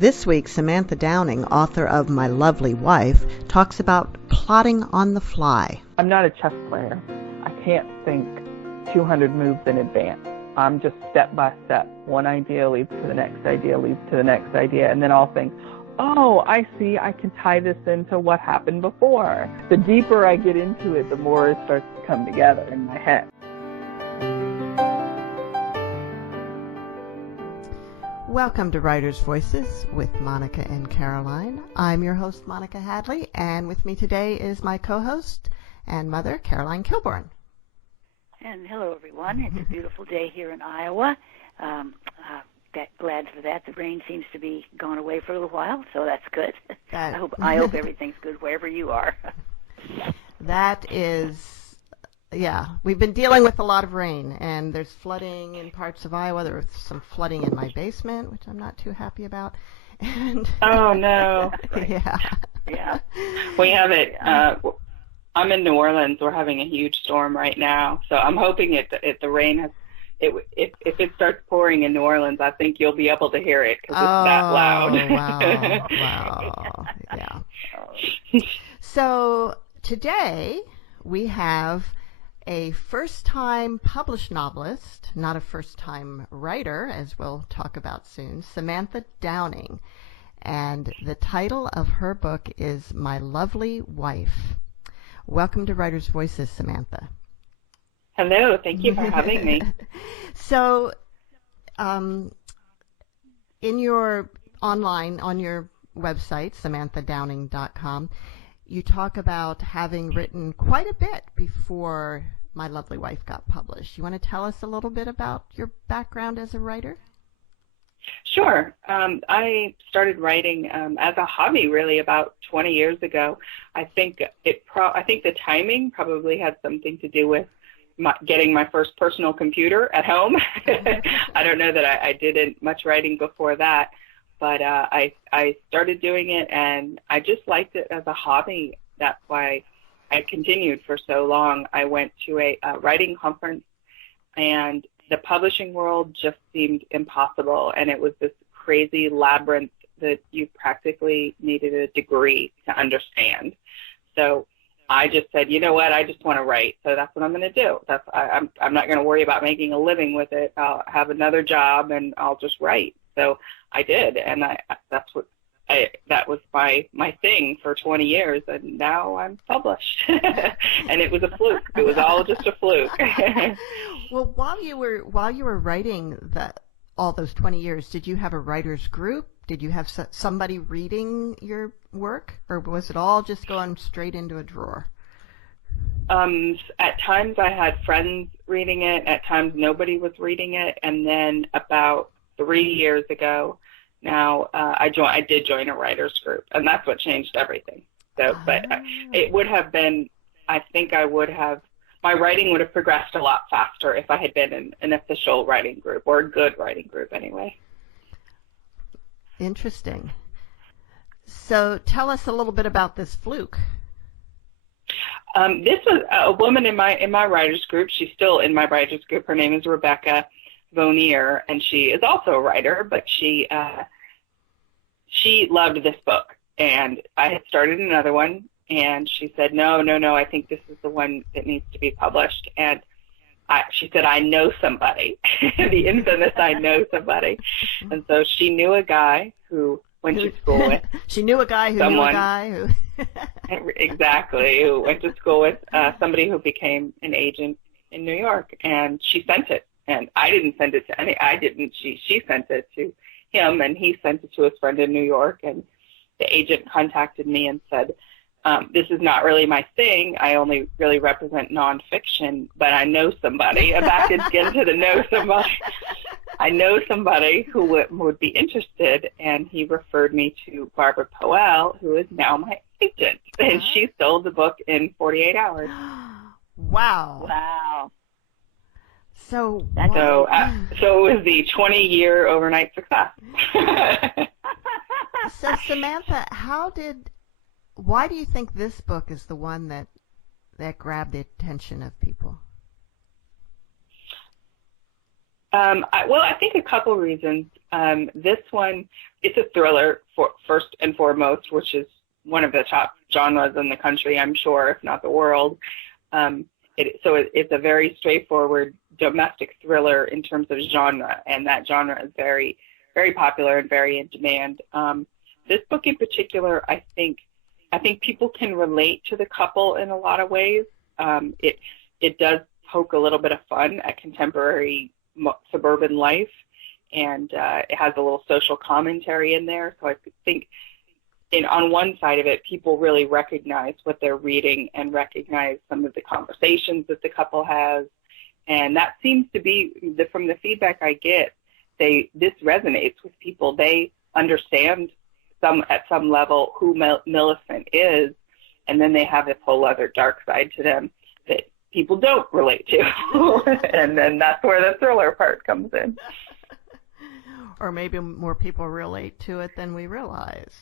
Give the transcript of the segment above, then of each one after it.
This week, Samantha Downing, author of My Lovely Wife, talks about plotting on the fly. I'm not a chess player. I can't think 200 moves in advance. I'm just step by step. One idea leads to the next idea, leads to the next idea, and then I'll think, oh, I see, I can tie this into what happened before. The deeper I get into it, the more it starts to come together in my head. Welcome to Writers' Voices with Monica and Caroline. I'm your host, Monica Hadley, and with me today is my co-host and mother, Caroline Kilborn. And hello, everyone. It's a beautiful day here in Iowa. Glad for that. The rain seems to be gone away for a little while, so that's good. I hope everything's good wherever you are. That is... Yeah, we've been dealing with a lot of rain, and there's flooding in parts of Iowa. There was some flooding in my basement, which I'm not too happy about. And oh, no. Yeah. We have it. I'm in New Orleans. We're having a huge storm right now, so I'm hoping if the rain has, if it starts pouring in New Orleans, I think you'll be able to hear it because it's that loud. Wow. Yeah. So today we have a first-time published novelist, not a first-time writer, as we'll talk about soon, Samantha Downing. And the title of her book is My Lovely Wife. Welcome to Writers' Voices, Samantha. Hello, thank you for having me. So, in your online, on your website, samanthadowning.com, you talk about having written quite a bit before My Lovely Wife got published. You want to tell us a little bit about your background as a writer? Sure. I started writing as a hobby really about 20 years ago. I think the timing probably had something to do with getting my first personal computer at home. I don't know that I did much writing before that. But I started doing it, and I just liked it as a hobby. That's why I continued for so long. I went to a writing conference, and the publishing world just seemed impossible, and it was this crazy labyrinth that you practically needed a degree to understand. So I just said, you know what, I just want to write, so that's what I'm going to do. I'm not going to worry about making a living with it. I'll have another job, and I'll just write. So I did, and that was my thing for 20 years, and now I'm published. And it was a fluke. It was all just a fluke. Well, while you were writing all those 20 years, did you have a writer's group? Did you have somebody reading your work, or was it all just going straight into a drawer? At times I had friends reading it. At times nobody was reading it, and then about 3 years ago, now I did join a writer's group, and that's what changed everything. So, but it would have been, I think my writing would have progressed a lot faster if I had been in an official writing group, or a good writing group anyway. Interesting. So tell us a little bit about this fluke. This was a woman in my writer's group. She's still in my writer's group. Her name is Rebecca Vonier, and she is also a writer, but she loved this book, and I had started another one, and she said, no, I think this is the one that needs to be published. And she said, I know somebody, the infamous I know somebody. And so she knew a guy who went to school with. She knew a guy who knew a guy who. Exactly, who went to school with somebody who became an agent in New York, and she sent it. And I didn't send it to she sent it to him, and he sent it to his friend in New York, and the agent contacted me and said, this is not really my thing. I only really represent nonfiction, but I know somebody. Back again to the know somebody. I know somebody who would be interested, and he referred me to Barbara Poel, who is now my agent, and she sold the book in 48 hours. Wow. So it was the 20-year overnight success. So Samantha, why do you think this book is the one that grabbed the attention of people? I think a couple reasons. This one, it's a thriller first and foremost, which is one of the top genres in the country, I'm sure, if not the world. It's a very straightforward domestic thriller in terms of genre, and that genre is very, very popular and very in demand. This book in particular, I think people can relate to the couple in a lot of ways. It does poke a little bit of fun at contemporary suburban life, and it has a little social commentary in there. So I think on one side of it, people really recognize what they're reading and recognize some of the conversations that the couple has. And that seems to be, from the feedback I get, this resonates with people. They understand at some level who Millicent is, and then they have this whole other dark side to them that people don't relate to. And then that's where the thriller part comes in. Or maybe more people relate to it than we realize.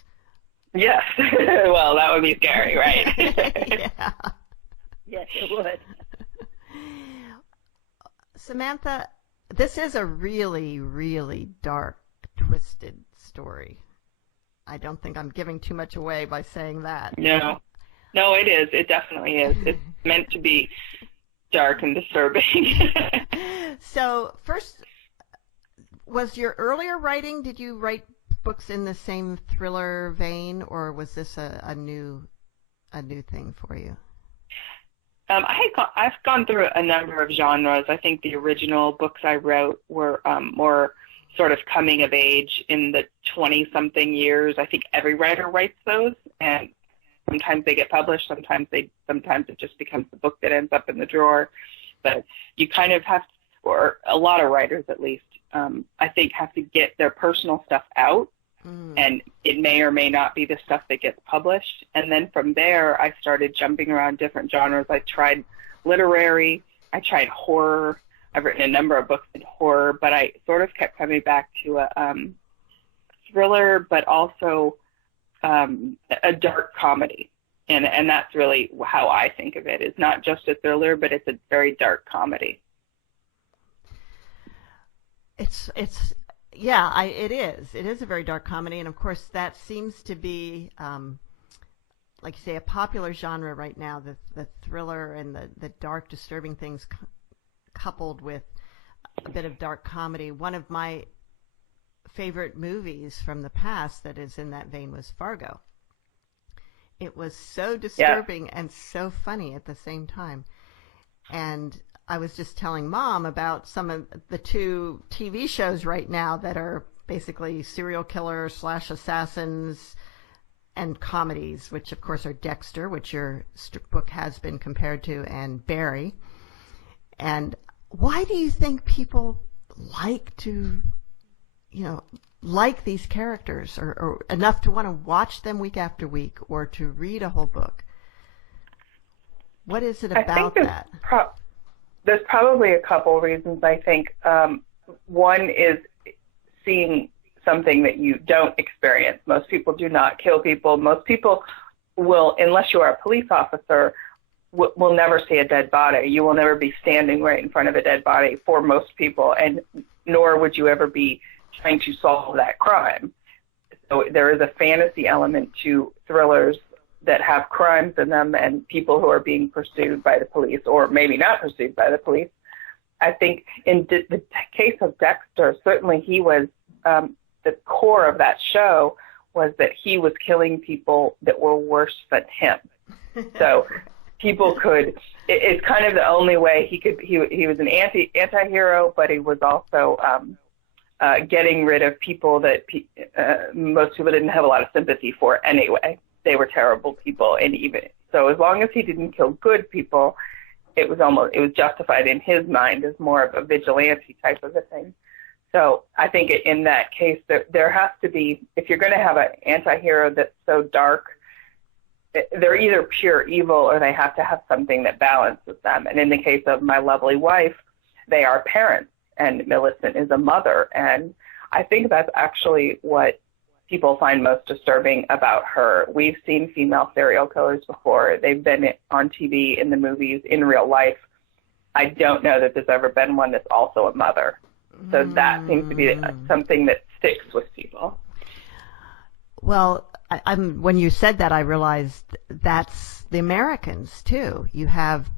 Yes. Well, that would be scary, right? Yeah. Yes, it would. Samantha, this is a really, really dark, twisted story. I don't think I'm giving too much away by saying that. No, it is. It definitely is. It's meant to be dark and disturbing. So, first, was your earlier writing, did you write books in the same thriller vein, or was this a new thing for you? I've gone through a number of genres. I think the original books I wrote were more sort of coming of age in the 20-something years. I think every writer writes those, and sometimes they get published, sometimes it just becomes the book that ends up in the drawer. But you kind of have, or a lot of writers at least, I think have to get their personal stuff out, and it may or may not be the stuff that gets published. And then from there, I started jumping around different genres. I tried literary, I tried horror. I've written a number of books in horror, but I sort of kept coming back to a thriller, but also a dark comedy. And that's really how I think of it. It's not just a thriller, but it's a very dark comedy. It is. It is a very dark comedy, and of course that seems to be, like you say, a popular genre right now. The thriller and the dark, disturbing things coupled with a bit of dark comedy. One of my favorite movies from the past that is in that vein was Fargo. It was so disturbing and so funny at the same time. And I was just telling Mom about some of the two TV shows right now that are basically serial killer / assassins and comedies, which of course are Dexter, which your book has been compared to, and Barry. And why do you think people like to, like these characters or enough to want to watch them week after week or to read a whole book? What is it about that? There's probably a couple of reasons, I think. One is seeing something that you don't experience. Most people do not kill people. Most people will, unless you are a police officer, will never see a dead body. You will never be standing right in front of a dead body for most people, and nor would you ever be trying to solve that crime. So there is a fantasy element to thrillers that have crimes in them and people who are being pursued by the police, or maybe not pursued by the police. I think in the case of Dexter, certainly he was, the core of that show was that he was killing people that were worse than him. So people could, it's kind of the only way he was an anti-hero, but he was also getting rid of people that most people didn't have a lot of sympathy for anyway. They were terrible people, and even so, as long as he didn't kill good people, it was justified in his mind as more of a vigilante type of a thing. So I think in that case, there has to be, if you're going to have an anti-hero that's so dark, they're either pure evil or they have to have something that balances them. And in the case of My Lovely Wife, they are parents, and Millicent is a mother. And I think that's actually what people find most disturbing about her. We've seen female serial killers before. They've been on TV, in the movies, in real life. I don't know that there's ever been one that's also a mother. So that seems to be something that sticks with people. Well, when you said that, I realized that's the Americans, too. You have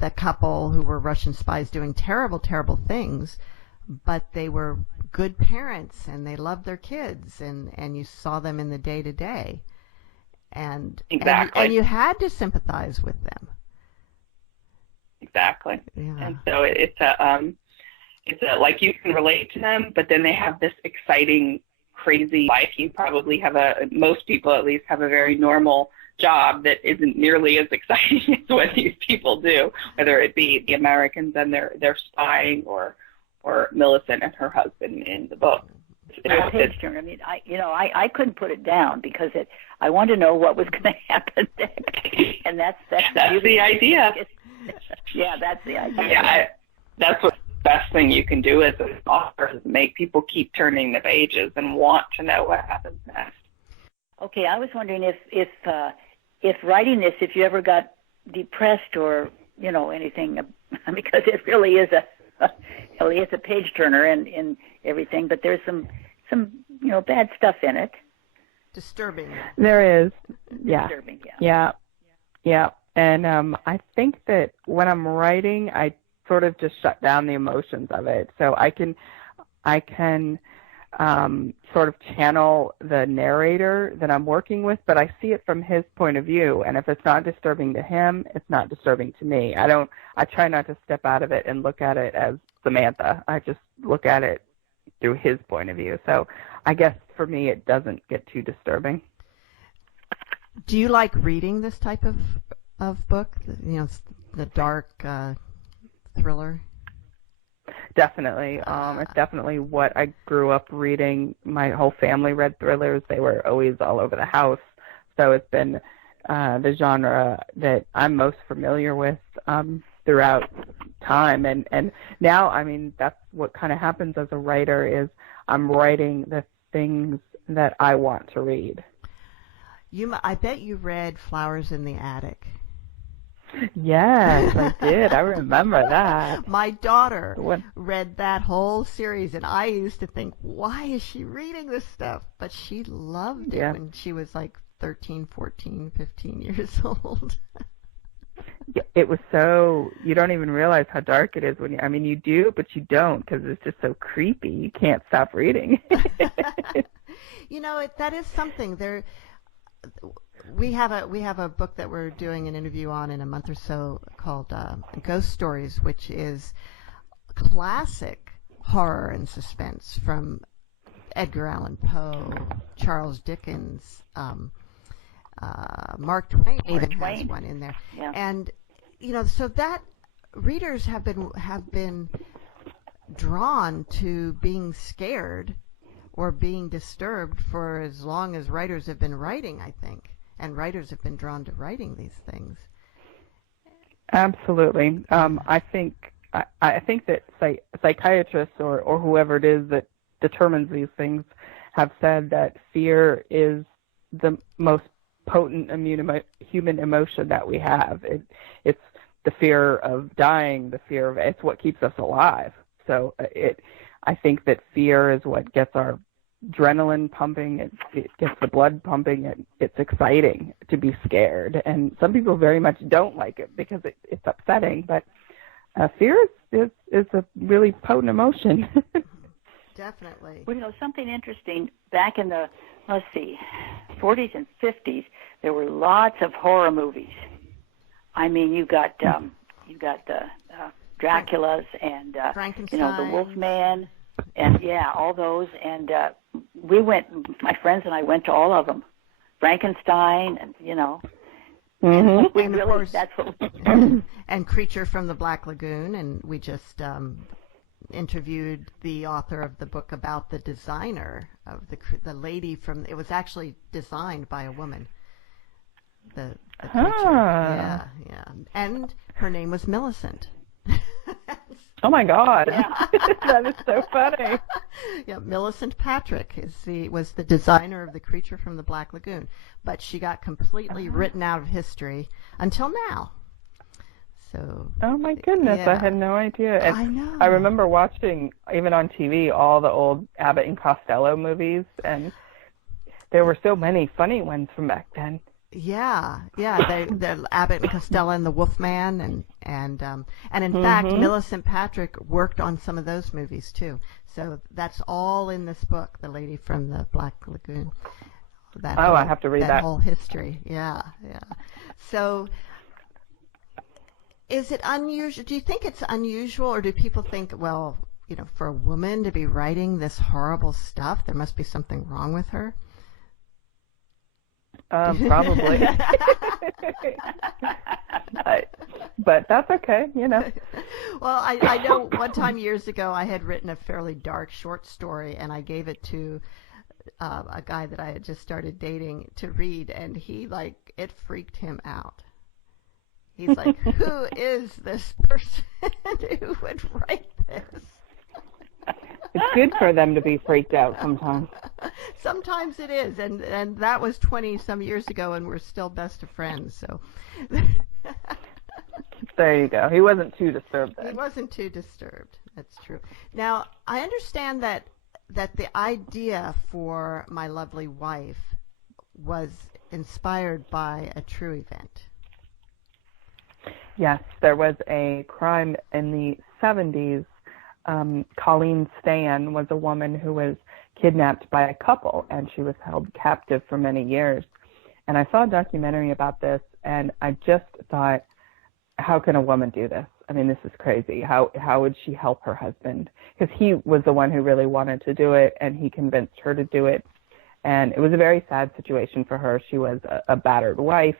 the couple who were Russian spies doing terrible, terrible things, but they were good parents and they loved their kids, and you saw them in the day-to-day. Exactly. And you had to sympathize with them. Exactly. Yeah. And so it's a like you can relate to them, but then they have this exciting, crazy life. You probably most people at least have a very normal job that isn't nearly as exciting as what these people do, whether it be the Americans and their spying or Millicent and her husband in the book. A page turner. I mean, I couldn't put it down because I wanted to know what was going to happen next, and that's the idea. Yeah, that's the idea. Yeah, that's what the best thing you can do as an author is make people keep turning the pages and want to know what happens next. Okay, I was wondering if writing this, if you ever got depressed or anything, because it really is a page turner and everything, but there's some bad stuff in it. Disturbing. There is. Yeah. Disturbing, yeah. Yeah. And I think that when I'm writing, I sort of just shut down the emotions of it. So I can sort of channel the narrator that I'm working with, but I see it from his point of view. And if it's not disturbing to him, it's not disturbing to me. I try not to step out of it and look at it as Samantha. I just look at it through his point of view. So I guess for me, it doesn't get too disturbing. Do you like reading this type of book? The dark thriller? Definitely. It's definitely what I grew up reading. My whole family read thrillers. They were always all over the house. So it's been the genre that I'm most familiar with throughout time. And now, I mean, that's what kind of happens as a writer is I'm writing the things that I want to read. I bet you read Flowers in the Attic. Yes, I did. I remember that. My daughter read that whole series, and I used to think, why is she reading this stuff? But she loved it when she was like 13, 14, 15 years old. It was so, you don't even realize how dark it is you do, but you don't because it's just so creepy. You can't stop reading. That is something. We have a book that we're doing an interview on in a month or so called Ghost Stories, which is classic horror and suspense from Edgar Allan Poe, Charles Dickens, Mark Twain even has one in there. Yeah. And so that readers have been drawn to being scared or being disturbed for as long as writers have been writing, I think. And writers have been drawn to writing these things. Absolutely. I think that psychiatrists or whoever it is that determines these things have said that fear is the most potent human emotion that we have. It's the fear of dying, it's what keeps us alive. So I think that fear is what gets our adrenaline pumping, it gets the blood pumping, it's exciting to be scared. And some people very much don't like it because it's upsetting, but fear is a really potent emotion. Definitely. Well, something interesting, back in the, 40s and 50s, there were lots of horror movies. I mean, you got the Draculas and Frankenstein, the Wolfman, and all those. And my friends and I went to all of them. Frankenstein, and Mm-hmm. we really, that's what we and Creature from the Black Lagoon, and we just interviewed the author of the book about the designer of the lady from. It was actually designed by a woman. The creature. Yeah, and her name was Millicent. Oh my God, that is so funny. Yeah, Millicent Patrick was the designer of the Creature from the Black Lagoon, but she got completely written out of history until now. So. Oh my goodness, Yeah. I had no idea. And I know. I remember watching, even on TV, all the old Abbott and Costello movies, and there were so many funny ones from back then. Yeah, the Abbott and Costello and the Wolfman, and in fact, Millicent Patrick worked on some of those movies too. So that's all in this book, The Lady from the Black Lagoon. I have to read that. That whole history. Yeah. So, is it unusual? Do you think it's unusual, or do people think, well, for a woman to be writing this horrible stuff, there must be something wrong with her? Probably. But that's okay, Well, I know one time years ago I had written a fairly dark short story, and I gave it to a guy that I had just started dating to read, and it freaked him out. He's like, who is this person who would write this? It's good for them to be freaked out sometimes. Sometimes it is, and that was 20-some years ago, and we're still best of friends. So there you go. He wasn't too disturbed then. He wasn't too disturbed. That's true. Now, I understand that the idea for My Lovely Wife was inspired by a true event. Yes, there was a crime in the 70s. Colleen Stan was a woman who was kidnapped by a couple, and she was held captive for many years. And I saw a documentary about this, and I just thought, how can a woman do this? I mean, this is crazy. How would she help her husband? Because he was the one who really wanted to do it, and he convinced her to do it. And it was a very sad situation for her. She was a battered wife.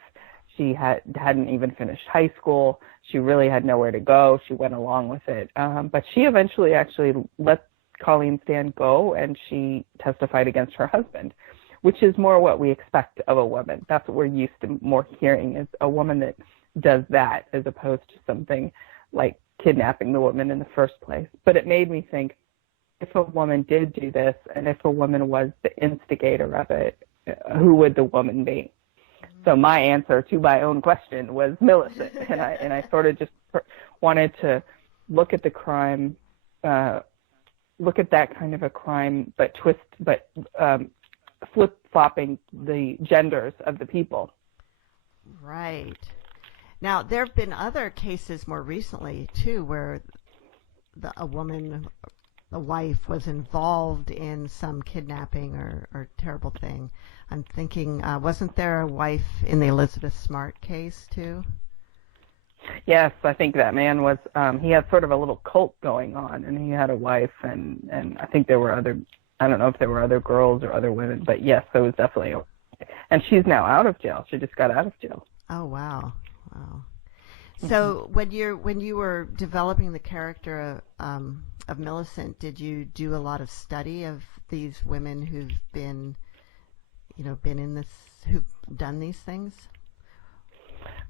She hadn't even finished high school. She really had nowhere to go. She went along with it. But she eventually actually let Colleen Stan go, and she testified against her husband, which is more what we expect of a woman. That's what we're used to more hearing, is a woman that does that as opposed to something like kidnapping the woman in the first place. But it made me think, if a woman did do this, and if a woman was the instigator of it, who would the woman be? So my answer to my own question was Millicent, and I sort of just wanted to look at the crime, look at that kind of a crime, but flip-flopping the genders of the people. Right. Now, there have been other cases more recently, too, where a woman, a wife, was involved in some kidnapping or terrible thing. I'm thinking, wasn't there a wife in the Elizabeth Smart case, too? Yes, I think that man was, he had sort of a little cult going on, and he had a wife, and I think there were I don't know if there were other girls or other women, but yes, there was definitely, and she's now out of jail. She just got out of jail. Oh, wow. So when you were developing the character of Millicent, did you do a lot of study of these women who've been in this, who've done these things?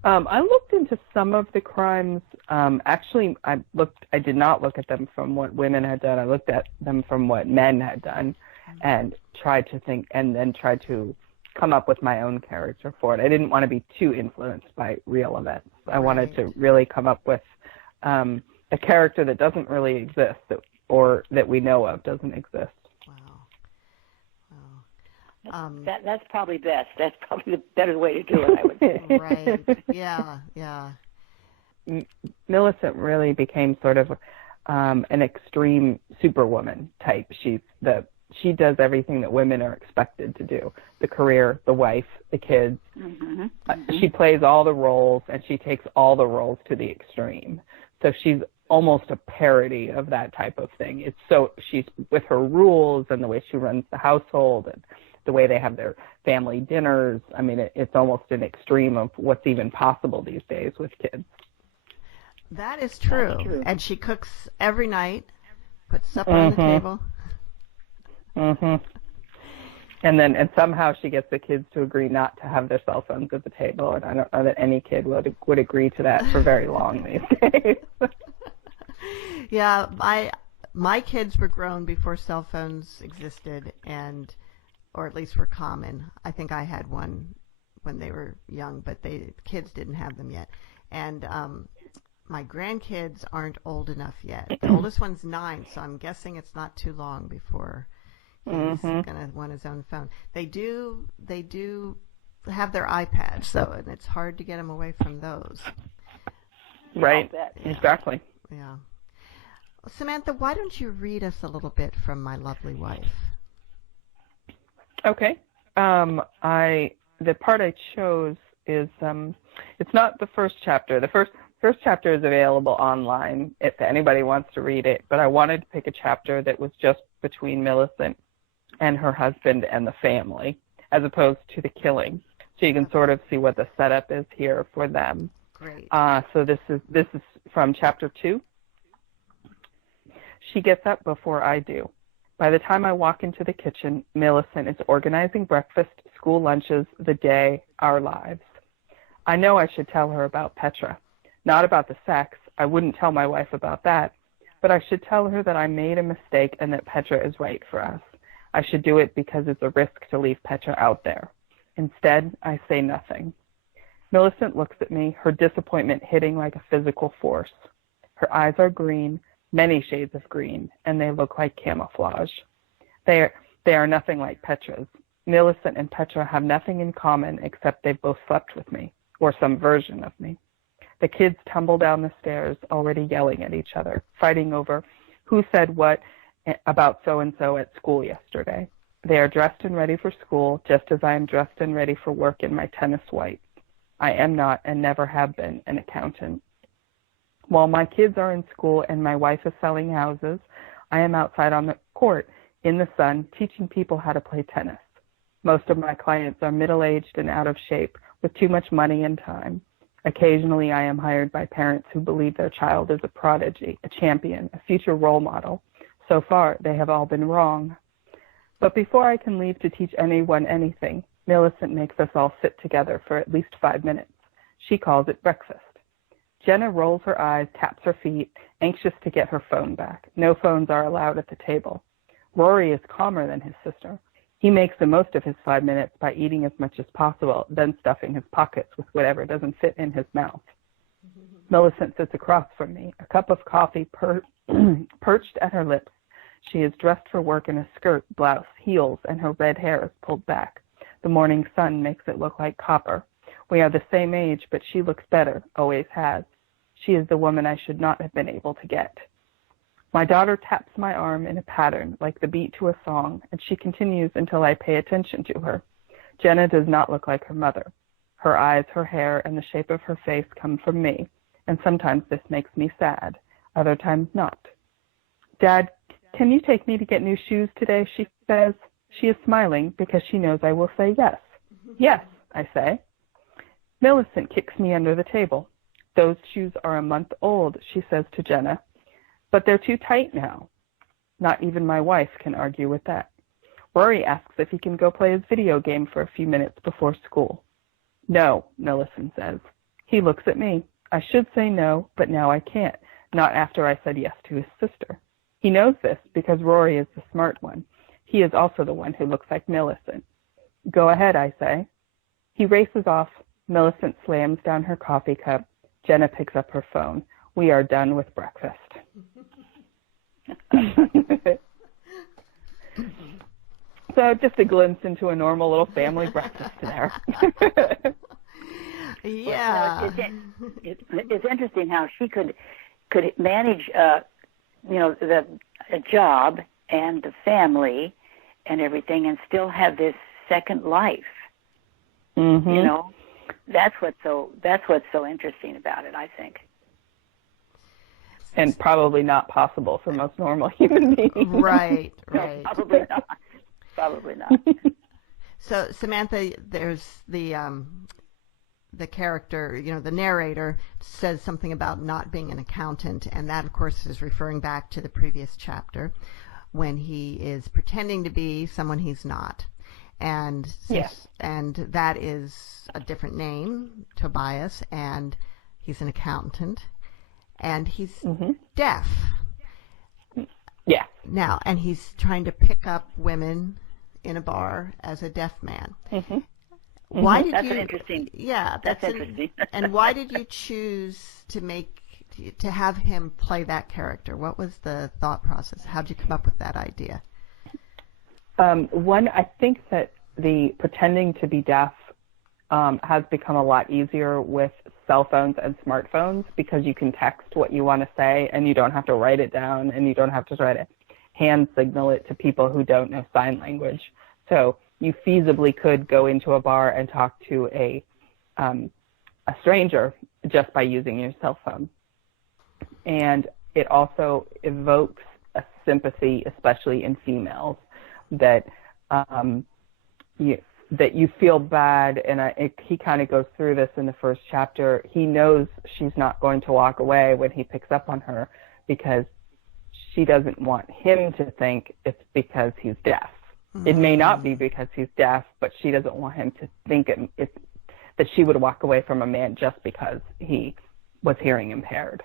I looked into some of the crimes. Actually, I did not look at them from what women had done. I looked at them from what men had done, and tried to think, and then tried to come up with my own character for it. I didn't want to be too influenced by real events. I wanted to really come up with a character that doesn't really exist, or that we know of doesn't exist. Wow. That's probably best. That's probably the better way to do it, I would say. Right. Yeah. Millicent really became sort of an extreme superwoman type. She does everything that women are expected to do: the career, the wife, the kids. Mm-hmm. She plays all the roles, and she takes all the roles to the extreme. So she's almost a parody of that type of thing. She's with her rules and the way she runs the household and the way they have their family dinners. I mean, it's almost an extreme of what's even possible these days with kids. That is true. And she cooks every night, puts supper on the table. Mm-hmm. And somehow she gets the kids to agree not to have their cell phones at the table, and I don't know that any kid would agree to that for very long these days. Yeah, my kids were grown before cell phones existed, or at least were common. I think I had one when they were young, but kids didn't have them yet. And my grandkids aren't old enough yet. The oldest one's 9, so I'm guessing it's not too long before he's going to want his own phone. They do have their iPads, though, and it's hard to get them away from those. Right, Yeah. Exactly. Yeah. Samantha, why don't you read us a little bit from My Lovely Wife? Okay. The part I chose is it's not the first chapter. The first chapter is available online if anybody wants to read it, but I wanted to pick a chapter that was just between Millicent and her husband and the family, as opposed to the killing, so you can sort of see what the setup is here for them. Great. So this is from chapter 2. She gets up before I do. By the time I walk into the kitchen, Millicent is organizing breakfast, school lunches, the day, our lives. I know I should tell her about Petra. Not about the sex. I wouldn't tell my wife about that. But I should tell her that I made a mistake and that Petra is right for us. I should do it because it's a risk to leave Petra out there. Instead, I say nothing. Millicent looks at me, her disappointment hitting like a physical force. Her eyes are green, many shades of green, and they look like camouflage. They are nothing like Petra's. Millicent and Petra have nothing in common except they've both slept with me, or some version of me. The kids tumble down the stairs, already yelling at each other, fighting over who said what about so-and-so at school yesterday. They are dressed and ready for school, just as I am dressed and ready for work in my tennis whites. I am not, and never have been, an accountant. While my kids are in school and my wife is selling houses, I am outside on the court in the sun teaching people how to play tennis. Most of my clients are middle-aged and out of shape with too much money and time. Occasionally, I am hired by parents who believe their child is a prodigy, a champion, a future role model. So far, they have all been wrong. But before I can leave to teach anyone anything, Millicent makes us all sit together for at least 5 minutes. She calls it breakfast. Jenna rolls her eyes, taps her feet, anxious to get her phone back. No phones are allowed at the table. Rory is calmer than his sister. He makes the most of his 5 minutes by eating as much as possible, then stuffing his pockets with whatever doesn't fit in his mouth. Millicent sits across from me, a cup of coffee perched at her lips. She is dressed for work in a skirt, blouse, heels, and her red hair is pulled back. The morning sun makes it look like copper. We are the same age, but she looks better, always has. She is the woman I should not have been able to get. My daughter taps my arm in a pattern, like the beat to a song, and she continues until I pay attention to her. Jenna does not look like her mother. Her eyes, her hair, and the shape of her face come from me, and sometimes this makes me sad, other times not. Dad, can you take me to get new shoes today? She says. She is smiling because she knows I will say yes. Yes, I say. Millicent kicks me under the table. Those shoes are a month old, she says to Jenna. But they're too tight now. Not even my wife can argue with that. Rory asks if he can go play his video game for a few minutes before school. No, Millicent says. He looks at me. I should say no, but now I can't, not after I said yes to his sister. He knows this because Rory is the smart one. He is also the one who looks like Millicent. Go ahead, I say. He races off. Millicent slams down her coffee cup. Jenna picks up her phone. We are done with breakfast. So just a glimpse into a normal little family breakfast there. Yeah. Well, it's interesting how she could manage, a job and the family and everything, and still have this second life. Mm-hmm. You know, that's what's so interesting about it, I think. And probably not possible for most normal human beings. Right. No, probably not. So Samantha, there's the character, the narrator says something about not being an accountant, and that, of course, is referring back to the previous chapter when he is pretending to be someone he's not. And and that is a different name, Tobias, and he's an accountant, and he's deaf. Yeah. Now, and he's trying to pick up women in a bar as a deaf man. Mm-hmm. Why did that's you? Interesting. Yeah, that's interesting. And why did you choose to to have him play that character? What was the thought process? How did you come up with that idea? One, I think that the pretending to be deaf has become a lot easier with cell phones and smartphones because you can text what you want to say and you don't have to write it down and you don't have to try to hand signal it to people who don't know sign language. So you feasibly could go into a bar and talk to a stranger just by using your cell phone. And it also evokes a sympathy, especially in females, that you feel bad. And he kind of goes through this in the first chapter. He knows she's not going to walk away when he picks up on her because she doesn't want him to think it's because he's deaf. Mm-hmm. It may not be because he's deaf, but she doesn't want him to think it's that she would walk away from a man just because he was hearing impaired.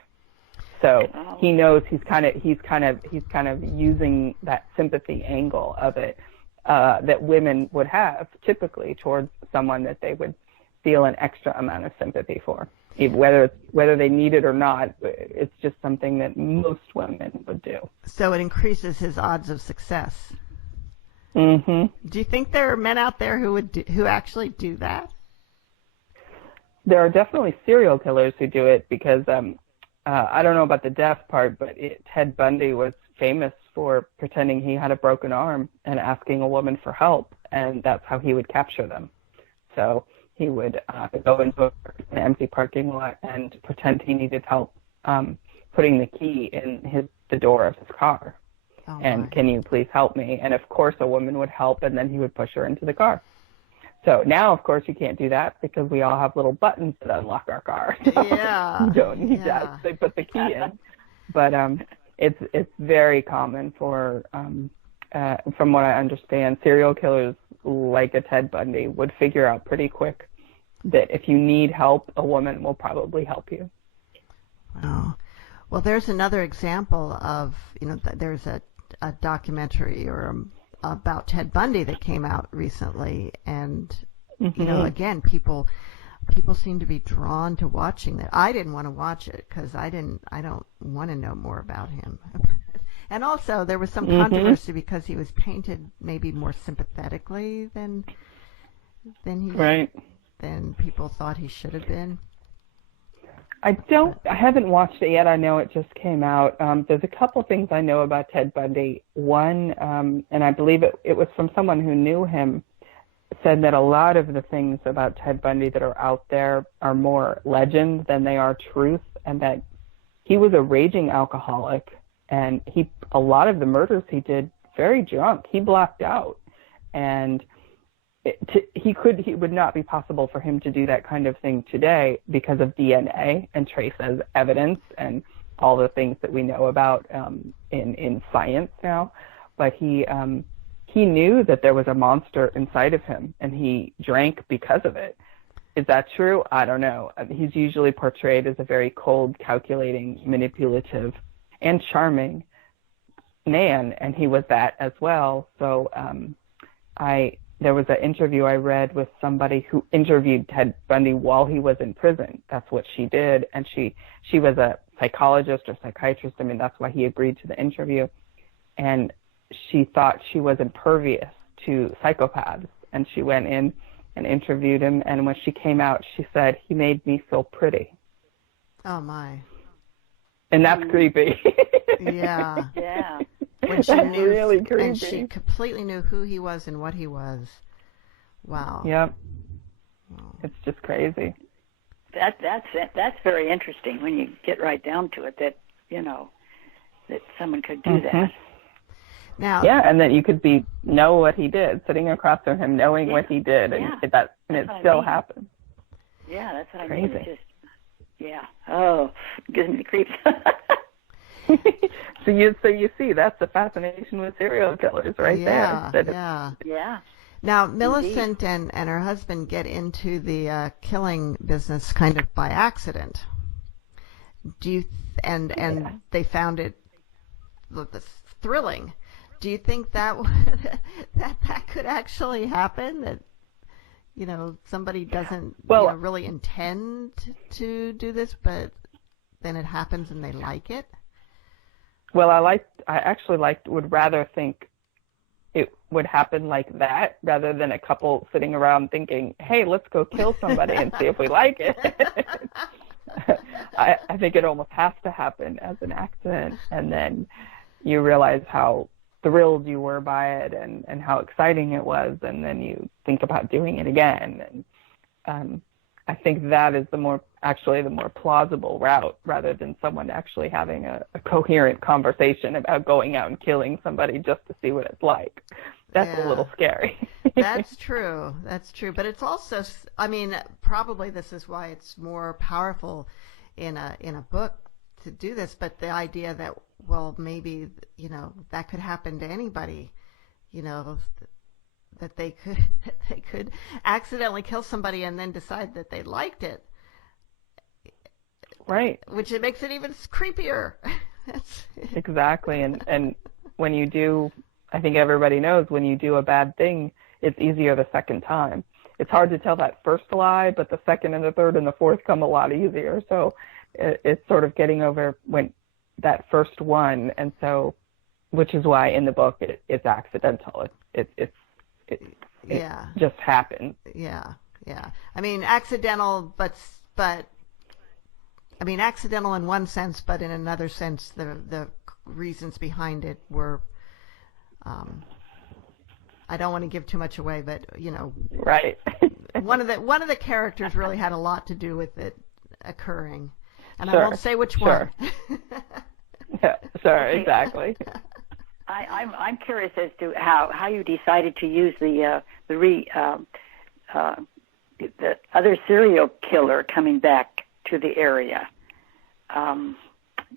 So he knows he's kind of using that sympathy angle of it that women would have typically towards someone that they would feel an extra amount of sympathy for, whether they need it or not. It's just something that most women would do. So it increases his odds of success. Mm-hmm. Do you think there are men out there who actually do that? There are definitely serial killers who do it because I don't know about the deaf part, but Ted Bundy was famous for pretending he had a broken arm and asking a woman for help, and that's how he would capture them. So he would go into an empty parking lot and pretend he needed help putting the key in the door of his car. Oh, and can you please help me? And of course a woman would help, and then he would push her into the car. So now, of course, you can't do that because we all have little buttons that unlock our car. So yeah. You don't need that. They put the key in. But it's very common for, from what I understand, serial killers like a Ted Bundy would figure out pretty quick that if you need help, a woman will probably help you. Wow. Well, there's another example of, there's a documentary about Ted Bundy that came out recently, and mm-hmm. Again, people seem to be drawn to watching that. I didn't want to watch it because I don't want to know more about him. And also there was some mm-hmm. controversy because he was painted maybe more sympathetically than people thought he should have been. I haven't watched it yet. I know it just came out. There's a couple things I know about Ted Bundy. One, and I believe it was from someone who knew him, said that a lot of the things about Ted Bundy that are out there are more legend than they are truth, and that he was a raging alcoholic, and a lot of the murders he did very drunk. He blacked out, and it would not be possible for him to do that kind of thing today because of DNA and trace as evidence and all the things that we know about in science now. But he knew that there was a monster inside of him, and he drank because of it. Is that true? I don't know. He's usually portrayed as a very cold, calculating, manipulative, and charming man, and he was that as well. So there was an interview I read with somebody who interviewed Ted Bundy while he was in prison. That's what she did. And she was a psychologist or psychiatrist. I mean, that's why he agreed to the interview. And she thought she was impervious to psychopaths. And she went in and interviewed him. And when she came out, she said, he made me feel pretty. Oh, my. And that's creepy. Yeah. Yeah. When she knew, really creepy. And she completely knew who he was and what he was. Wow. Yep. It's just crazy. That's very interesting when you get right down to it. That that someone could do mm-hmm. that. Now. Yeah, and that you could know what he did, sitting across from him, knowing what he did, and it still happened. Yeah, that's what Crazy. I mean. It's just, yeah. Oh, gives me the creeps. So you see, that's the fascination with serial killers there. Yeah. Now, Millicent and her husband get into the killing business kind of by accident. And they found it thrilling. Do you think that that could actually happen? That somebody doesn't really intend to do this, but then it happens and they like it? Well, would rather think it would happen like that rather than a couple sitting around thinking, hey, let's go kill somebody and see if we like it. I think it almost has to happen as an accident, and then you realize how thrilled you were by it and how exciting it was, and then you think about doing it again. And I think that is the more plausible route, rather than someone actually having a coherent conversation about going out and killing somebody just to see what it's like. That's a little scary. That's true. But it's also, I mean, probably this is why it's more powerful in a book to do this, but the idea that, well, maybe, that could happen to anybody, that they could accidentally kill somebody and then decide that they liked it. Right. Which it makes it even creepier. Exactly. And when you do, I think everybody knows when you do a bad thing, it's easier the second time. It's hard to tell that first lie, but the second and the third and the fourth come a lot easier. So it's sort of getting over that first one. And so, which is why in the book it's accidental. It just happens. Yeah. I mean, accidental, but accidental in one sense, but in another sense, the reasons behind it were. I don't want to give too much away, but right. one of the characters really had a lot to do with it occurring, and sure. I won't say which one. Yeah, sure, exactly. I'm curious as to how you decided to use the other serial killer coming back to the area,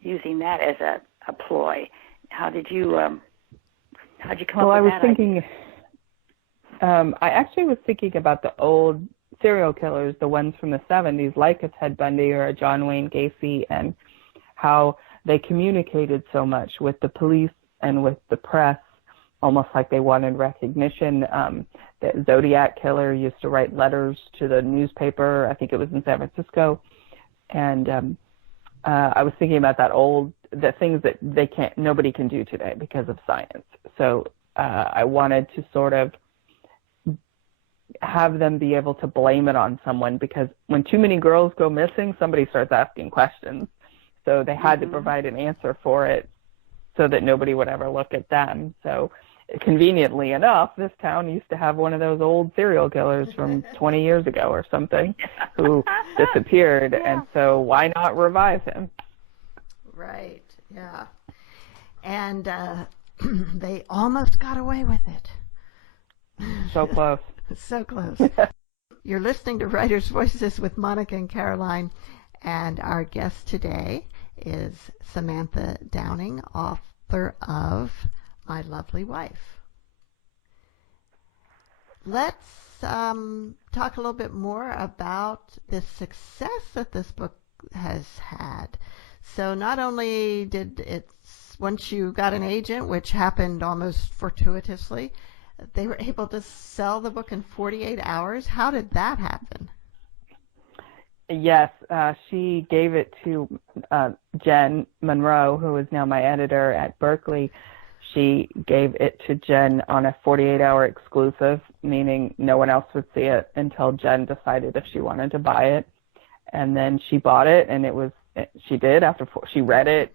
using that as a ploy. How'd you come up with that? Well, I was thinking. I actually was thinking about the old serial killers, the ones from the 70s, like a Ted Bundy or a John Wayne Gacy, and how they communicated so much with the police and with the press, almost like they wanted recognition. The Zodiac killer used to write letters to the newspaper. I think it was in San Francisco. And I was thinking about the things that nobody can do today because of science. So I wanted to sort of have them be able to blame it on someone, because when too many girls go missing, somebody starts asking questions. So they had to provide an answer for it so that nobody would ever look at them. So conveniently enough, this town used to have one of those old serial killers from 20 years ago or something who disappeared. Yeah. And so why not revive him? Right. Yeah. And they almost got away with it. So close. So close. You're listening to Writers' Voices with Monica and Caroline, and our guest today is Samantha Downing, author of My Lovely Wife. Let's talk a little bit more about the success that this book has had. So not only did it, once you got an agent, which happened almost fortuitously, they were able to sell the book in 48 hours. How did that happen? Yes, she gave it to Jen Monroe, who is now my editor at Berkeley. She gave it to Jen on a 48-hour exclusive, meaning no one else would see it until Jen decided if she wanted to buy it. And then she bought it, and she did after she read it,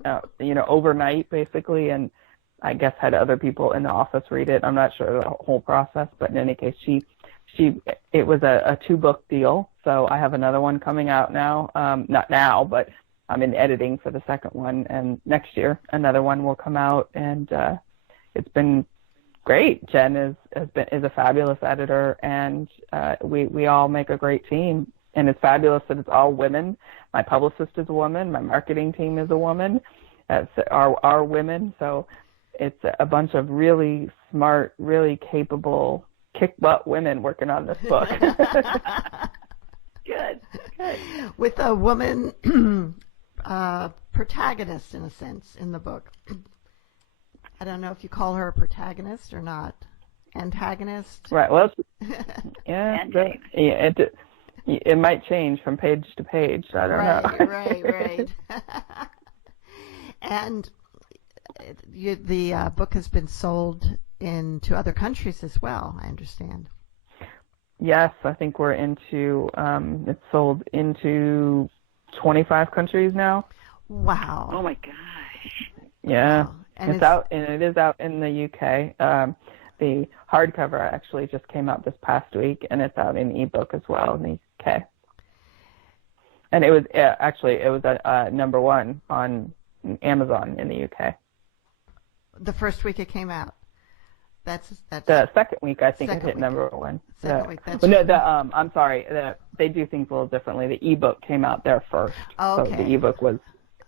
overnight basically, and I guess had other people in the office read it. I'm not sure the whole process, but in any case, it was a 2-book deal. So I have another one coming out now. Not now, but I'm in editing for the second one, and next year another one will come out, and it's been great. Jen is a fabulous editor, and we all make a great team. And it's fabulous that it's all women. My publicist is a woman. My marketing team is a woman. Are women. So it's a bunch of really smart, really capable, kick-butt women working on this book. Good. With a woman protagonist, in a sense, in the book. I don't know if you call her a protagonist or not. Antagonist? Right. Well, It might change from page to page. I don't know. Right. And the book has been sold into other countries as well, I understand. Yes, I think we're into, it's sold into 25 countries now. Wow. Oh my gosh. Yeah. Wow. And it is out in the UK. The hardcover actually just came out this past week, and it's out in ebook as well in the UK. And it was number one on Amazon in the UK. The first week it came out. That's the second week. I think it hit number one. Second week. That's I'm sorry. They do things a little differently. The ebook came out there first. Okay. So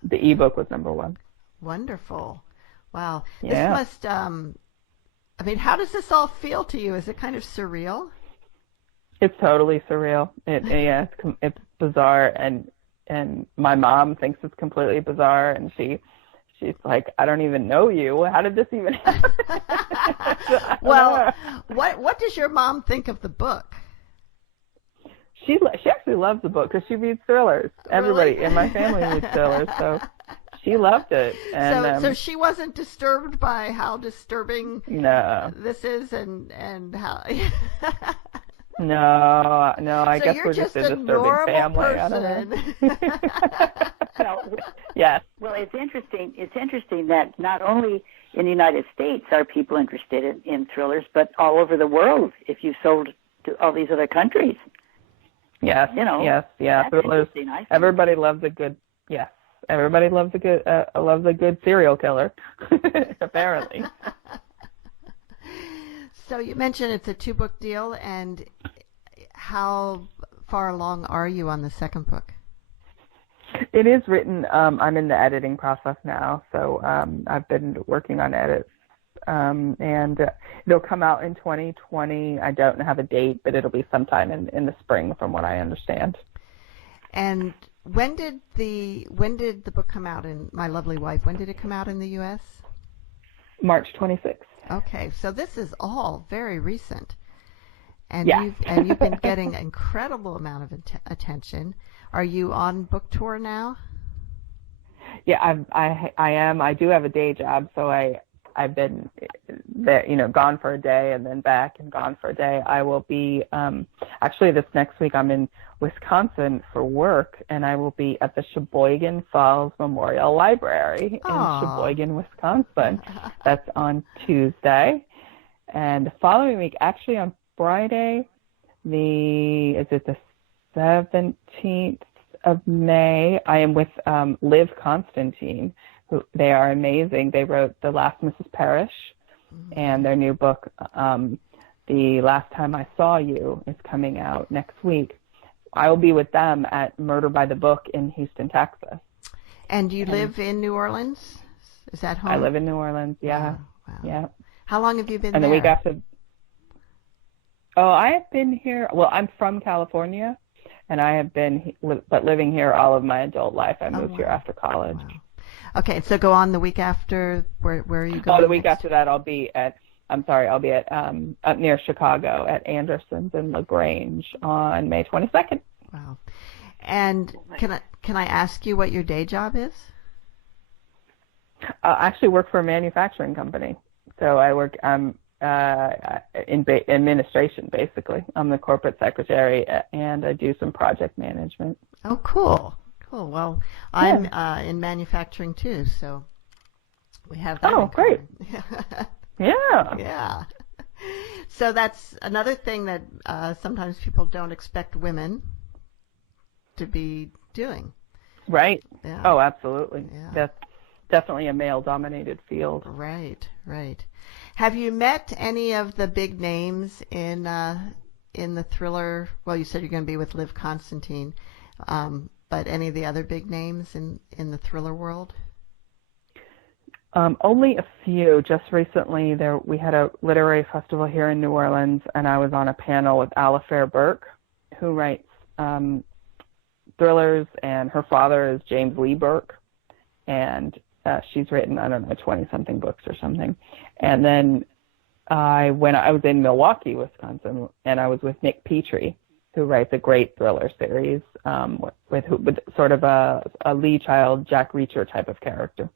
the ebook was number one. Wonderful. Wow. Yeah. This must. I mean, how does this all feel to you? Is it kind of surreal? It's totally surreal. It's bizarre, and my mom thinks it's completely bizarre, and she's like, I don't even know you. How did this even happen? Well, what does your mom think of the book? She actually loves the book because she reads thrillers. Everybody Really? in my family reads thrillers, so she loved it. And, so she wasn't disturbed by how disturbing this is and how. No, I guess we're just a disturbing family. Person. Yes. Well, it's interesting. It's interesting that not only in the United States are people interested in thrillers, but all over the world. If you sold to all these other countries. Yes. Yes. Yeah. Thrillers. Everybody loves a good. Yes. Everybody loves a good serial killer. Apparently. So you mentioned it's a 2-book deal, and how far along are you on the second book? It is written. I'm in the editing process now, so I've been working on edits, and it'll come out in 2020. I don't have a date, but it'll be sometime in the spring, from what I understand. And when did the book come out in My Lovely Wife? When did it come out in the U.S.? March 26th. Okay, so this is all very recent, and yeah. you've been getting an incredible amount of attention. Are you on book tour now? Yeah, I am. I do have a day job, so I've been there, gone for a day and then back and gone for a day. I will be actually this next week. I'm in Wisconsin for work, and I will be at the Sheboygan Falls Memorial Library in Sheboygan, Wisconsin. That's on Tuesday, and the following week, actually on Friday, the 17th of May, I am with Liv Constantine. They are amazing. They wrote The Last Mrs. Parrish, and their new book, The Last Time I Saw You, is coming out next week. I will be with them at Murder by the Book in Houston, Texas. And you live in New Orleans? Is that home? I live in New Orleans, yeah. Wow. Yeah. How long have you been there? And the week after... Oh, I have been here... Well, I'm from California, and I have been living here all of my adult life. I moved here after college. Wow. Okay, so go on the week after. Where are you going? Oh, the week after that, I'll be at up near Chicago at Anderson's in LaGrange on May 22nd. Wow. And can I ask you what your day job is? I actually work for a manufacturing company. So I work in administration, basically. I'm the corporate secretary, and I do some project management. Oh, cool. Cool. Well, I'm in manufacturing too, so we have that. Oh, great. Yeah. Yeah. So that's another thing that sometimes people don't expect women to be doing. Right. Yeah. Oh, absolutely. Yeah. That's definitely a male-dominated field. Right. Right. Have you met any of the big names in the thriller? Well, you said you're going to be with Liv Constantine, but any of the other big names in the thriller world? Only a few. Just recently, we had a literary festival here in New Orleans, and I was on a panel with Alifair Burke, who writes thrillers, and her father is James Lee Burke, and she's written, 20-something books or something. And then I was in Milwaukee, Wisconsin, and I was with Nick Petrie, who writes a great thriller series with sort of a Lee Child, Jack Reacher type of character.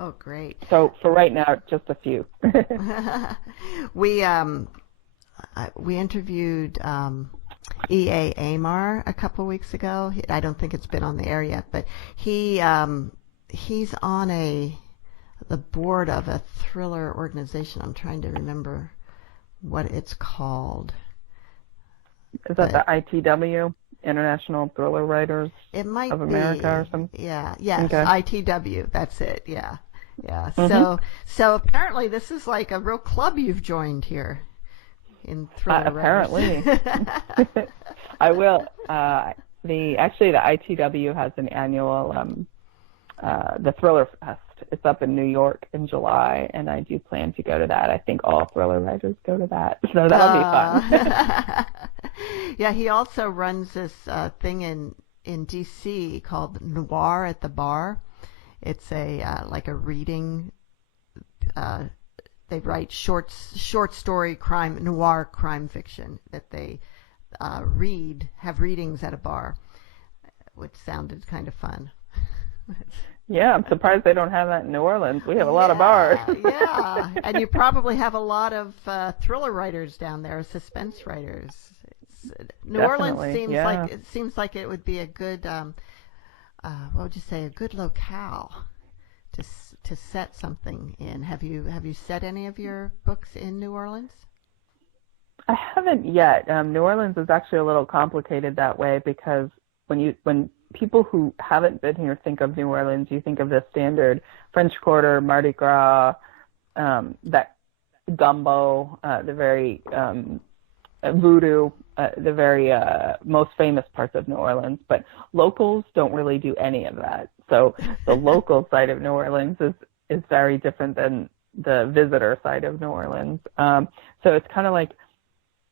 Oh, great. So for right now, just a few. We interviewed E.A. Amar a couple of weeks ago. I don't think it's been on the air yet, but he's on the board of a thriller organization. I'm trying to remember what it's called. Is that the ITW, International Thriller Writers of America, or something? Yeah, yes, okay. ITW. That's it. Yeah. Mm-hmm. So apparently this is like a real club you've joined here in thriller apparently. I will. The ITW has an annual the Thriller Fest. It's up in New York in July, and I do plan to go to that. I think all thriller writers go to that, so that'll be fun. Yeah, he also runs this thing in D.C. called Noir at the Bar. It's like a reading. They write short story noir crime fiction that they have readings at a bar, which sounded kind of fun. Yeah, I'm surprised they don't have that in New Orleans. We have a lot of bars. Yeah, and you probably have a lot of thriller writers down there, suspense writers. New Orleans seems like it would be a good, what would you say, a good locale to set something in. Have you set any of your books in New Orleans? I haven't yet. New Orleans is actually a little complicated that way because when people who haven't been here think of New Orleans, you think of the standard French Quarter, Mardi Gras, that gumbo, the very voodoo, the very most famous parts of New Orleans. But locals don't really do any of that. So the local side of New Orleans is very different than the visitor side of New Orleans. So it's kind of like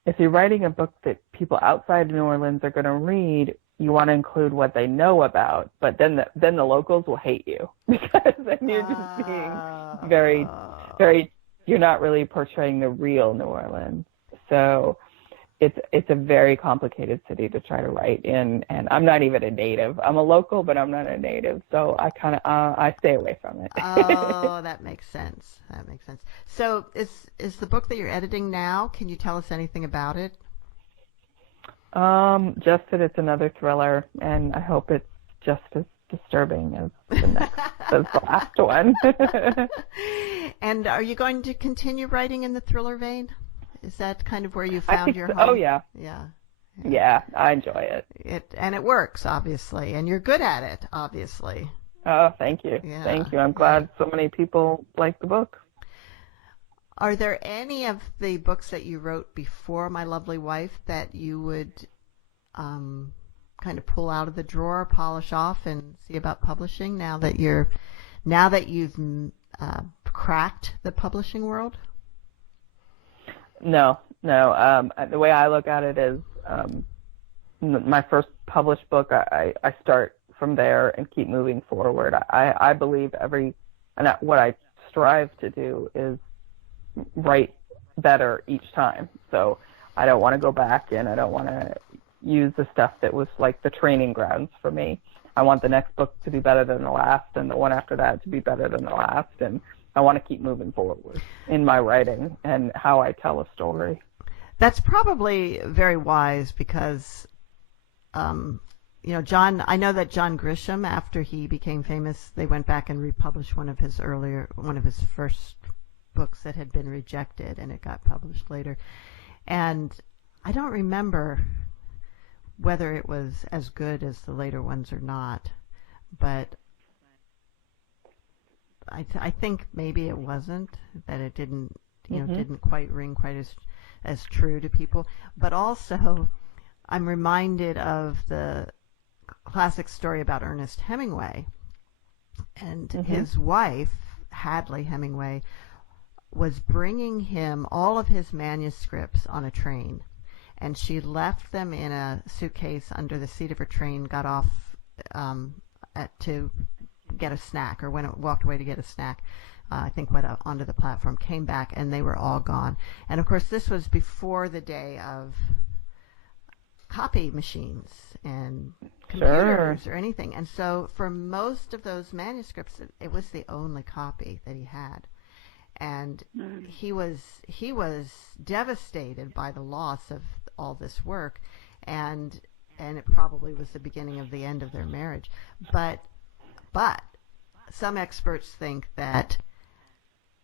if you're writing a book that people outside of New Orleans are going to read, you want to include what they know about, but then the locals will hate you because then you're just being very, very, you're not really portraying the real New Orleans. So it's a very complicated city to try to write in, and I'm not even a native. I'm a local, but I'm not a native, so I kind of I stay away from it. Oh, that makes sense. So is the book that you're editing now? Can you tell us anything about it? Just that it's another thriller, and I hope it's just as disturbing as the last one. And are you going to continue writing in the thriller vein? Is that kind of where you found your home? Oh, yeah. Yeah, I enjoy it. And it works, obviously, and you're good at it, obviously. Oh, thank you. Yeah. Thank you. I'm glad so many people like the book. Are there any of the books that you wrote before My Lovely Wife that you would kind of pull out of the drawer, polish off, and see about publishing now that you've cracked the publishing world? No. The way I look at it is my first published book, I start from there and keep moving forward. I believe what I strive to do is write better each time. So I don't want to go back and I don't want to use the stuff that was like the training grounds for me. I want the next book to be better than the last and the one after that to be better than the last. And I want to keep moving forward in my writing and how I tell a story. That's probably very wise because, John, I know that John Grisham, after he became famous, they went back and republished one of his first books that had been rejected, and it got published later. And I don't remember whether it was as good as the later ones or not, but I think maybe it wasn't, that it didn't didn't quite ring quite as true to people. But also, I'm reminded of the classic story about Ernest Hemingway and his wife, Hadley Hemingway, was bringing him all of his manuscripts on a train, and she left them in a suitcase under the seat of her train, got off to get a snack, or walked away to get a snack, I think went onto the platform, came back, and they were all gone. And of course, this was before the day of copy machines and computers or anything. And so for most of those manuscripts, it was the only copy that he had. And he was devastated by the loss of all this work, and it probably was the beginning of the end of their marriage. But some experts think that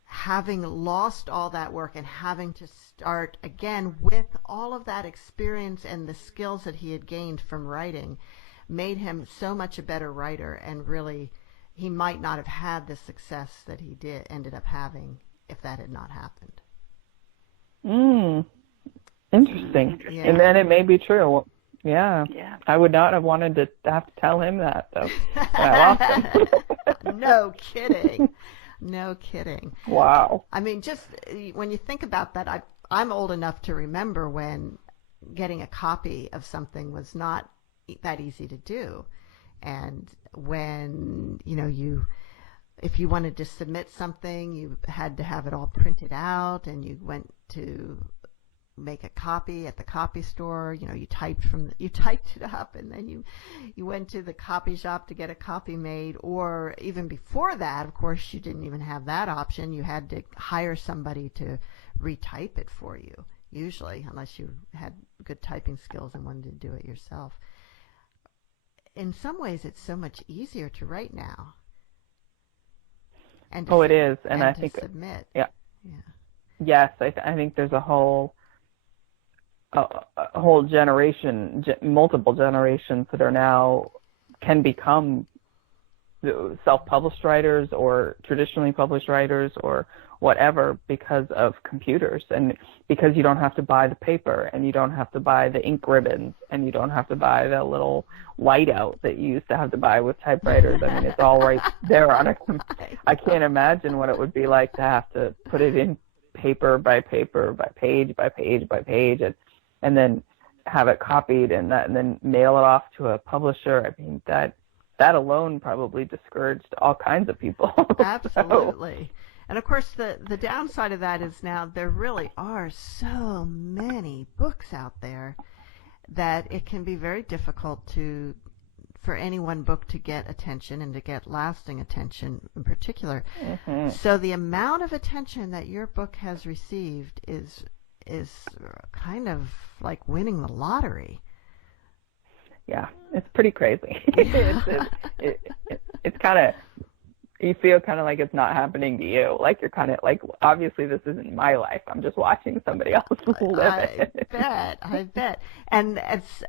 having lost all that work and having to start again with all of that experience and the skills that he had gained from writing made him so much a better writer, and really he might not have had the success that he ended up having if that had not happened. Interesting. Yeah. And then it may be true. Yeah. I would not have wanted to have to tell him that, though. I lost him. No kidding. No kidding. Wow. I mean, just when you think about that, I'm old enough to remember when getting a copy of something was not that easy to do. And when, if you wanted to submit something, you had to have it all printed out, and you went to make a copy at the copy store. You typed it up, and then you went to the copy shop to get a copy made. Or even before that, of course, you didn't even have that option. You had to hire somebody to retype it for you, usually, unless you had good typing skills and wanted to do it yourself. In some ways, it's so much easier to write now. And it is, and I to think submit. Yeah. Yes, I think there's a whole generation, multiple generations that are now can become self-published writers or traditionally published writers or whatever because of computers, and because you don't have to buy the paper, and you don't have to buy the ink ribbons, and you don't have to buy the little whiteout that you used to have to buy with typewriters. I mean, it's all right there on a. I can't imagine what it would be like to have to put it in paper by paper, by page by page by page, and then have it copied and then mail it off to a publisher. I mean, that alone probably discouraged all kinds of people. Absolutely. And of course, the downside of that is now there really are so many books out there that it can be very difficult for any one book to get attention, and to get lasting attention in particular. Mm-hmm. So the amount of attention that your book has received is kind of like winning the lottery. Yeah, it's pretty crazy. It's kind of, you feel kind of like it's not happening to you. Like you're kind of like, obviously this isn't my life. I'm just watching somebody else live it. I bet. And it's,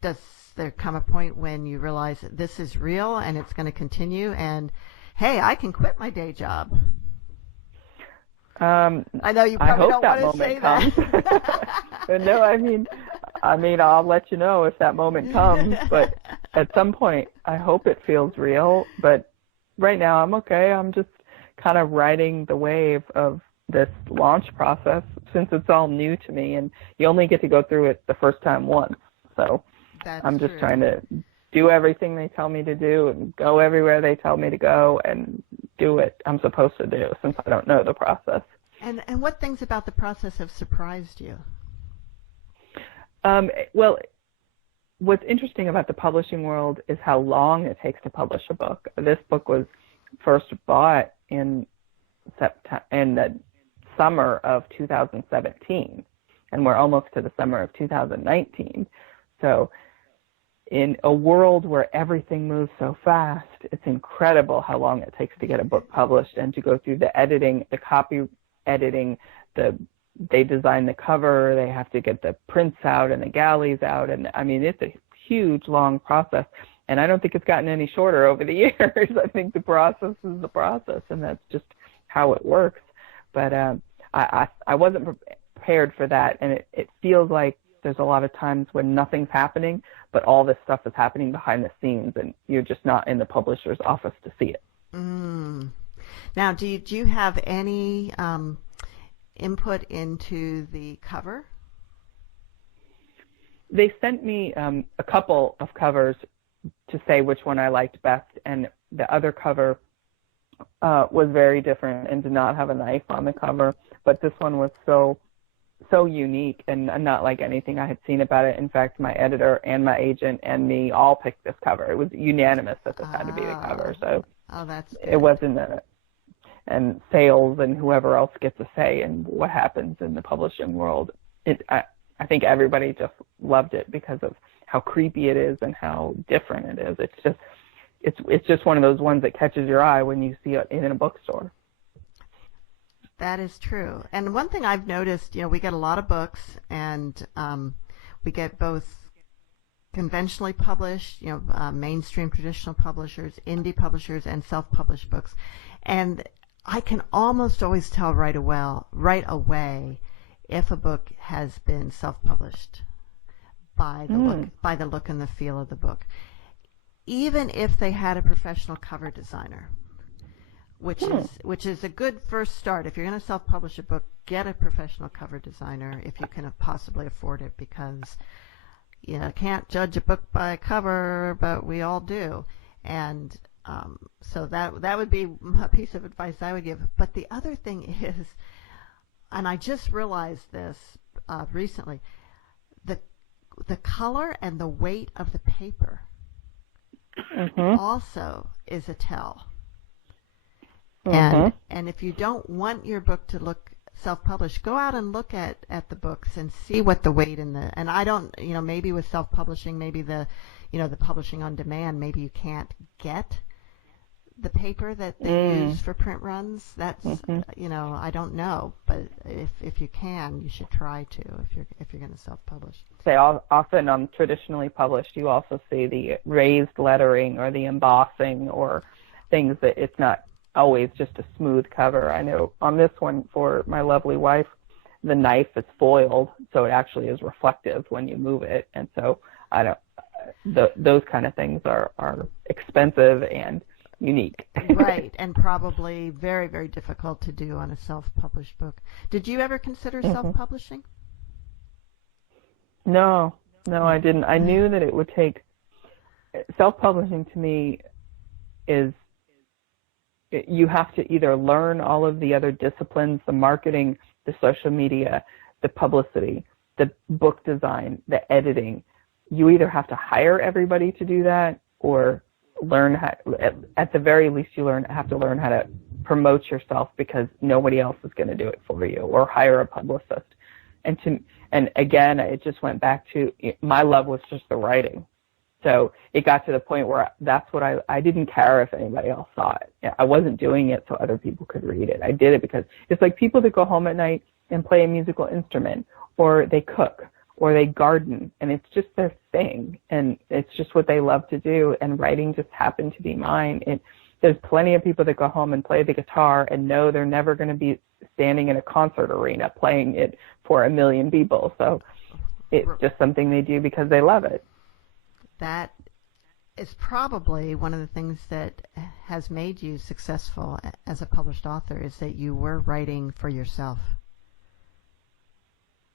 does there come a point when you realize that this is real and it's going to continue, and hey, I can quit my day job? I know you probably don't want to say that. No, I mean, I'll let you know if that moment comes, but at some point, I hope it feels real. But right now, I'm okay. I'm just kind of riding the wave of this launch process, since it's all new to me, and you only get to go through it the first time once. So I'm just trying to do everything they tell me to do and go everywhere they tell me to go and do what I'm supposed to do, since I don't know the process. And what things about the process have surprised you? Well, what's interesting about the publishing world is how long it takes to publish a book. This book was first bought in the summer of 2017, and we're almost to the summer of 2019. So in a world where everything moves so fast, it's incredible how long it takes to get a book published and to go through the editing, the copy editing, they design the cover, they have to get the prints out and the galleys out, and I mean, it's a huge, long process, and I don't think it's gotten any shorter over the years. I think the process is the process, and that's just how it works. But I wasn't prepared for that, and it feels like there's a lot of times when nothing's happening, but all this stuff is happening behind the scenes, and you're just not in the publisher's office to see it. Now, do you have any input into the cover? They sent me a couple of covers to say which one I liked best, and the other cover was very different and did not have a knife on the cover, but this one was so so unique and not like anything I had seen about it. In fact, my editor and my agent and me all picked this cover. It was unanimous that this had to be the cover. So that's good. It wasn't and sales and whoever else gets a say in what happens in the publishing world. I think everybody just loved it because of how creepy it is and how different it is. It's just one of those ones that catches your eye when you see it in a bookstore. That is true. And one thing I've noticed, we get a lot of books, and we get both conventionally published, mainstream traditional publishers, indie publishers, and self-published books. And I can almost always tell right away if a book has been self-published by the look and the feel of the book, even if they had a professional cover designer. Which is a good first start. If you're going to self-publish a book, get a professional cover designer if you can possibly afford it, because can't judge a book by a cover, but we all do. And so that would be a piece of advice I would give. But the other thing is, and I just realized this recently, the color and the weight of the paper also is a tell. And if you don't want your book to look self-published, go out and look at the books and see what the weight and I don't, maybe with self-publishing, maybe the publishing on demand, maybe you can't get the paper that they use for print runs. That's, I don't know, but if you can, you should try to if you're going to self-publish. Often on traditionally published, you also see the raised lettering or the embossing or things that it's not always just a smooth cover. I know on this one for My Lovely Wife, the knife is foiled, so it actually is reflective when you move it. And so those kind of things are expensive and unique. Right, and probably very, very difficult to do on a self-published book. Did you ever consider self-publishing? No, I didn't. I knew that it would take self-publishing. To me is you have to either learn all of the other disciplines, the marketing, the social media, the publicity, the book design, the editing. You either have to hire everybody to do that or learn how, at the very least, have to learn how to promote yourself, because nobody else is going to do it for you, or hire a publicist. And again, it just went back to my love was just the writing. So it got to the point where that's what I didn't care if anybody else saw it. I wasn't doing it so other people could read it. I did it because it's like people that go home at night and play a musical instrument, or they cook, or they garden, and it's just their thing, and it's just what they love to do, and writing just happened to be mine. There's plenty of people that go home and play the guitar and know they're never going to be standing in a concert arena playing it for 1 million people. So it's just something they do because they love it. That is probably one of the things that has made you successful as a published author, is that you were writing for yourself.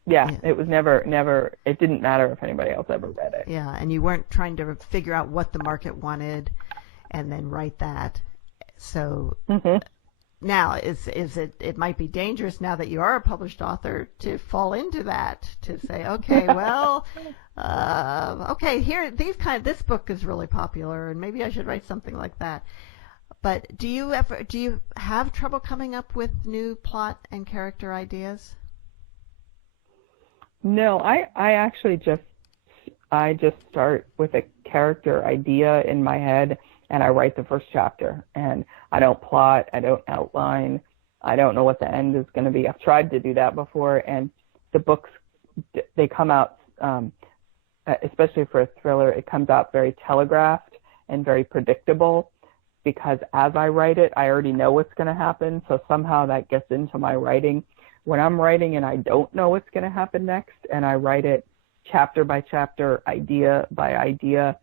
Yeah, it was never, it didn't matter if anybody else ever read it. Yeah, and you weren't trying to figure out what the market wanted and then write that. So now it might be dangerous now that you are a published author to fall into that, to say, okay, well, here, this book is really popular and maybe I should write something like that. But do you have trouble coming up with new plot and character ideas? No, I actually just start with a character idea in my head, and I write the first chapter, and I don't plot, I don't outline, I don't know what the end is going to be. I've tried to do that before, and the books, they come out, especially for a thriller, it comes out very telegraphed and very predictable, because as I write it, I already know what's going to happen, so somehow that gets into my writing. When I'm writing and I don't know what's going to happen next, and I write it chapter by chapter, idea by idea,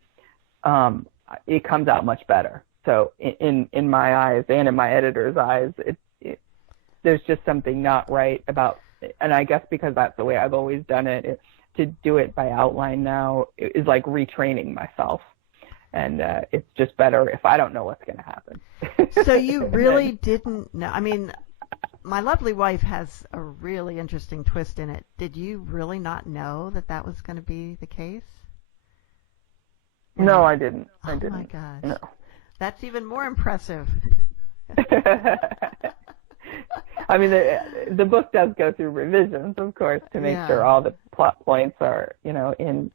it comes out much better. So in my eyes and in my editor's eyes, there's just something not right about it. And I guess because that's the way I've always done it, to do it by outline now is like retraining myself. And it's just better if I don't know what's going to happen. So you really didn't know. I mean, My lovely wife has a really interesting twist in it. Did you really not know that that was going to be the case? No, I didn't. I Oh didn't. my gosh. No. That's even more impressive. I mean, the book does go through revisions, of course, to make sure all the plot points are, in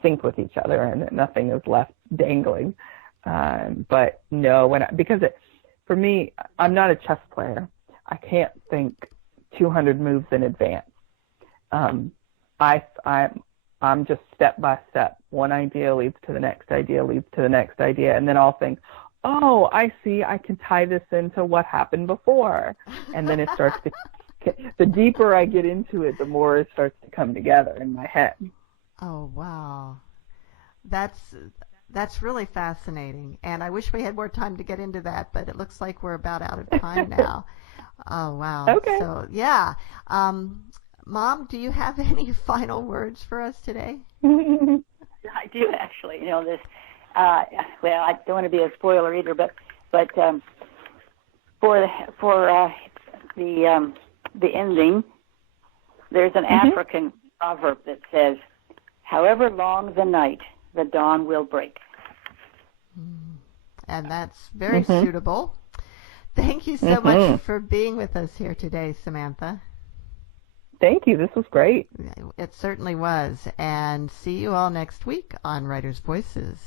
sync with each other and that nothing is left dangling. But no, for me, I'm not a chess player. I can't think 200 moves in advance. I'm just step by step. One idea leads to the next idea, leads to the next idea, and then I'll think, oh, I see, I can tie this into what happened before. And then it starts the deeper I get into it, the more it starts to come together in my head. Oh, wow. That's really fascinating. And I wish we had more time to get into that, but it looks like we're about out of time now. Oh, wow. Okay. So, yeah. Mom, do you have any final words for us today? I do, actually. This. Well, I don't want to be a spoiler either, but for the ending, there's an African proverb that says, "However long the night, the dawn will break." And that's very suitable. Thank you so much for being with us here today, Samantha. Thank you. This was great. It certainly was. And see you all next week on Writers' Voices.